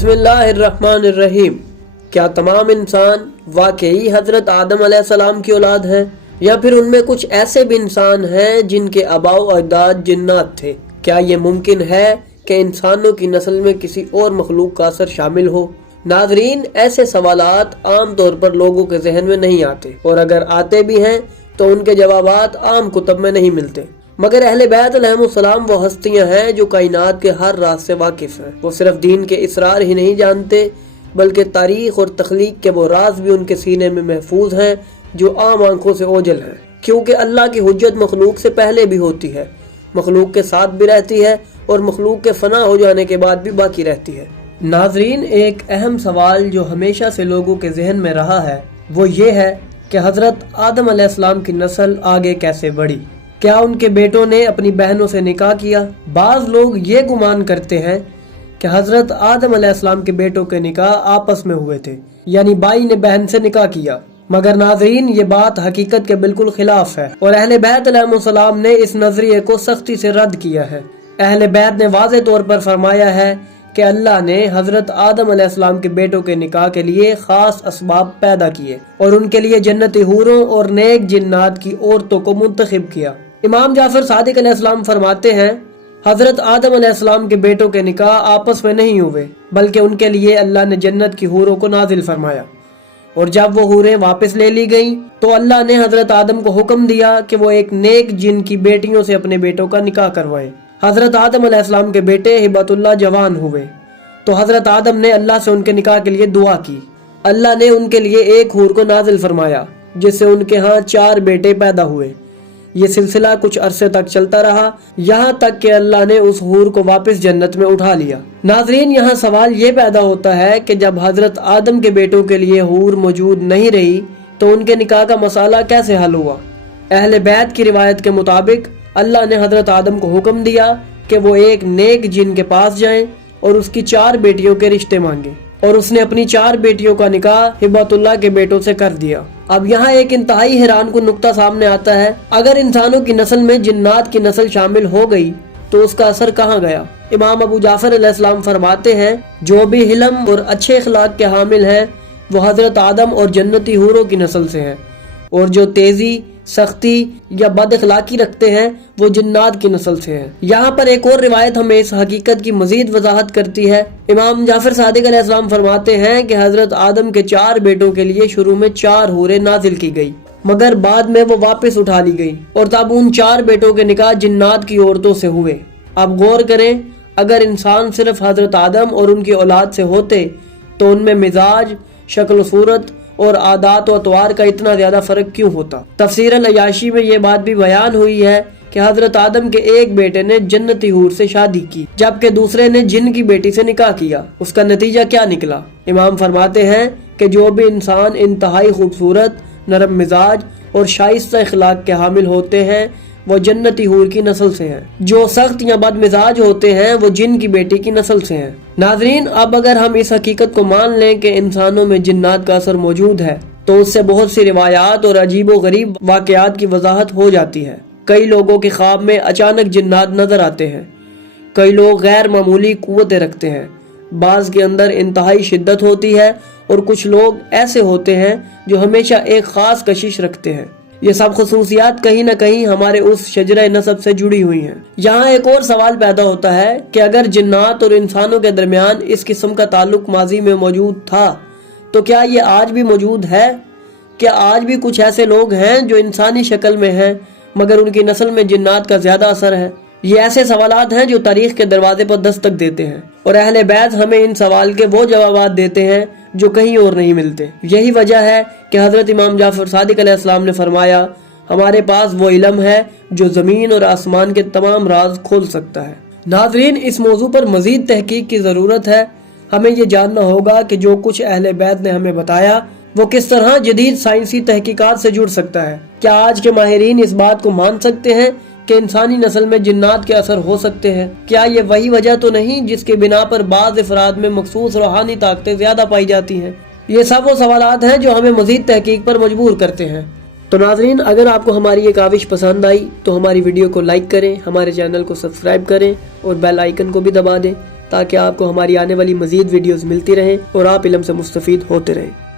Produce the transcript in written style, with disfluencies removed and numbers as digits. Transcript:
بسم اللہ الرحمن الرحیم۔ کیا تمام انسان واقعی حضرت آدم علیہ السلام کی اولاد ہیں، یا پھر ان میں کچھ ایسے بھی انسان ہیں جن کے آباء و اجداد جنات تھے؟ کیا یہ ممکن ہے کہ انسانوں کی نسل میں کسی اور مخلوق کا اثر شامل ہو؟ ناظرین، ایسے سوالات عام طور پر لوگوں کے ذہن میں نہیں آتے، اور اگر آتے بھی ہیں تو ان کے جوابات عام کتب میں نہیں ملتے۔ مگر اہل بیت علیہم السلام وہ ہستیاں ہیں جو کائنات کے ہر راز سے واقف ہیں۔ وہ صرف دین کے اسرار ہی نہیں جانتے بلکہ تاریخ اور تخلیق کے وہ راز بھی ان کے سینے میں محفوظ ہیں جو عام آنکھوں سے اوجھل ہیں، کیونکہ اللہ کی حجت مخلوق سے پہلے بھی ہوتی ہے، مخلوق کے ساتھ بھی رہتی ہے اور مخلوق کے فنا ہو جانے کے بعد بھی باقی رہتی ہے۔ ناظرین، ایک اہم سوال جو ہمیشہ سے لوگوں کے ذہن میں رہا ہے وہ یہ ہے کہ حضرت آدم علیہ السلام کی نسل آگے کیسے بڑھی؟ کیا ان کے بیٹوں نے اپنی بہنوں سے نکاح کیا؟ بعض لوگ یہ گمان کرتے ہیں کہ حضرت آدم علیہ السلام کے بیٹوں کے نکاح آپس میں ہوئے تھے، یعنی بھائی نے بہن سے نکاح کیا، مگر ناظرین یہ بات حقیقت کے بالکل خلاف ہے، اور اہل بیت علیہ السلام نے اس نظریے کو سختی سے رد کیا ہے۔ اہل بیت نے واضح طور پر فرمایا ہے کہ اللہ نے حضرت آدم علیہ السلام کے بیٹوں کے نکاح کے لیے خاص اسباب پیدا کیے اور ان کے لیے جنتی حوروں اور نیک جنات کی عورتوں کو منتخب کیا۔ امام جعفر صادق علیہ السلام فرماتے ہیں، حضرت آدم علیہ السلام کے بیٹوں کے نکاح آپس میں نہیں ہوئے بلکہ ان کے لیے اللہ نے جنت کی حوروں کو نازل فرمایا، اور جب وہ حوریں واپس لے لی گئیں تو اللہ نے حضرت آدم کو حکم دیا کہ وہ ایک نیک جن کی بیٹیوں سے اپنے بیٹوں کا نکاح کروائیں۔ حضرت آدم علیہ السلام کے بیٹے ہبت اللہ جوان ہوئے تو حضرت آدم نے اللہ سے ان کے نکاح کے لیے دعا کی۔ اللہ نے ان کے لیے ایک حور کو نازل فرمایا جس سے ان کے ہاں 4 بیٹے پیدا ہوئے۔ یہ سلسلہ کچھ عرصے تک چلتا رہا، یہاں تک کہ اللہ نے اس حور کو واپس جنت میں اٹھا لیا۔ ناظرین، یہاں سوال یہ پیدا ہوتا ہے کہ جب حضرت آدم کے بیٹوں کے لیے حور موجود نہیں رہی تو ان کے نکاح کا مسئلہ کیسے حل ہوا؟ اہل بیت کی روایت کے مطابق اللہ نے حضرت آدم کو حکم دیا کہ وہ ایک نیک جن کے پاس جائیں اور اس کی 4 بیٹیوں کے رشتے مانگیں، اور اس نے اپنی 4 بیٹیوں کا نکاح ہبت اللہ کے بیٹوں سے کر دیا۔ اب یہاں ایک انتہائی حیران کن نقطہ سامنے آتا ہے، اگر انسانوں کی نسل میں جنات کی نسل شامل ہو گئی تو اس کا اثر کہاں گیا؟ امام ابو جعفر علیہ السلام فرماتے ہیں، جو بھی حلم اور اچھے اخلاق کے حامل ہیں وہ حضرت آدم اور جنتی حوروں کی نسل سے ہیں، اور جو تیزی، سختی یا بد اخلاقی رکھتے ہیں وہ جنات کی نسل سے ہیں۔ یہاں پر ایک اور روایت ہمیں اس حقیقت کی مزید وضاحت کرتی ہے۔ امام جعفر صادق علیہ السلام فرماتے ہیں کہ حضرت آدم کے 4 بیٹوں کے لیے شروع میں 4 حوریں نازل کی گئی، مگر بعد میں وہ واپس اٹھا لی گئی، اور تب ان 4 بیٹوں کے نکاح جنات کی عورتوں سے ہوئے۔ اب غور کریں، اگر انسان صرف حضرت آدم اور ان کی اولاد سے ہوتے تو ان میں مزاج، شکل و صورت اور عادات و اطوار کا اتنا زیادہ فرق کیوں ہوتا؟ تفسیر العیاشی میں یہ بات بھی بیان ہوئی ہے کہ حضرت آدم کے ایک بیٹے نے جنتی حور سے شادی کی جبکہ دوسرے نے جن کی بیٹی سے نکاح کیا۔ اس کا نتیجہ کیا نکلا؟ امام فرماتے ہیں کہ جو بھی انسان انتہائی خوبصورت، نرم مزاج اور شائستہ اخلاق کے حامل ہوتے ہیں وہ جنتی حور کی نسل سے ہیں، جو سخت یا بد مزاج ہوتے ہیں وہ جن کی بیٹی کی نسل سے ہیں۔ ناظرین، اب اگر ہم اس حقیقت کو مان لیں کہ انسانوں میں جنات کا اثر موجود ہے تو اس سے بہت سی روایات اور عجیب و غریب واقعات کی وضاحت ہو جاتی ہے۔ کئی لوگوں کے خواب میں اچانک جنات نظر آتے ہیں، کئی لوگ غیر معمولی قوتیں رکھتے ہیں، بعض کے اندر انتہائی شدت ہوتی ہے، اور کچھ لوگ ایسے ہوتے ہیں جو ہمیشہ ایک خاص کشش رکھتے ہیں۔ یہ سب خصوصیات کہیں نہ کہیں ہمارے اس شجرہ نسب سے جڑی ہوئی ہیں۔ یہاں ایک اور سوال پیدا ہوتا ہے کہ اگر جنات اور انسانوں کے درمیان اس قسم کا تعلق ماضی میں موجود تھا تو کیا یہ آج بھی موجود ہے؟ کیا آج بھی کچھ ایسے لوگ ہیں جو انسانی شکل میں ہیں مگر ان کی نسل میں جنات کا زیادہ اثر ہے؟ یہ ایسے سوالات ہیں جو تاریخ کے دروازے پر دستک دیتے ہیں، اور اہل بیت ہمیں ان سوال کے وہ جوابات دیتے ہیں جو کہیں اور نہیں ملتے۔ یہی وجہ ہے کہ حضرت امام جعفر صادق علیہ السلام نے فرمایا، ہمارے پاس وہ علم ہے جو زمین اور آسمان کے تمام راز کھول سکتا ہے۔ ناظرین، اس موضوع پر مزید تحقیق کی ضرورت ہے۔ ہمیں یہ جاننا ہوگا کہ جو کچھ اہل بیت نے ہمیں بتایا وہ کس طرح جدید سائنسی تحقیقات سے جڑ سکتا ہے۔ کیا آج کے ماہرین اس بات کو مان سکتے ہیں کہ انسانی نسل میں جنات کے اثر ہو سکتے ہیں؟ کیا یہ وہی وجہ تو نہیں جس کے بنا پر بعض افراد میں مخصوص روحانی طاقتیں زیادہ پائی جاتی ہیں؟ یہ سب وہ سوالات ہیں جو ہمیں مزید تحقیق پر مجبور کرتے ہیں۔ تو ناظرین، اگر آپ کو ہماری یہ کاوش پسند آئی تو ہماری ویڈیو کو لائک کریں، ہمارے چینل کو سبسکرائب کریں اور بیل آئیکن کو بھی دبا دیں تاکہ آپ کو ہماری آنے والی مزید ویڈیوز ملتی رہیں اور آپ علم سے مستفید ہوتے رہیں۔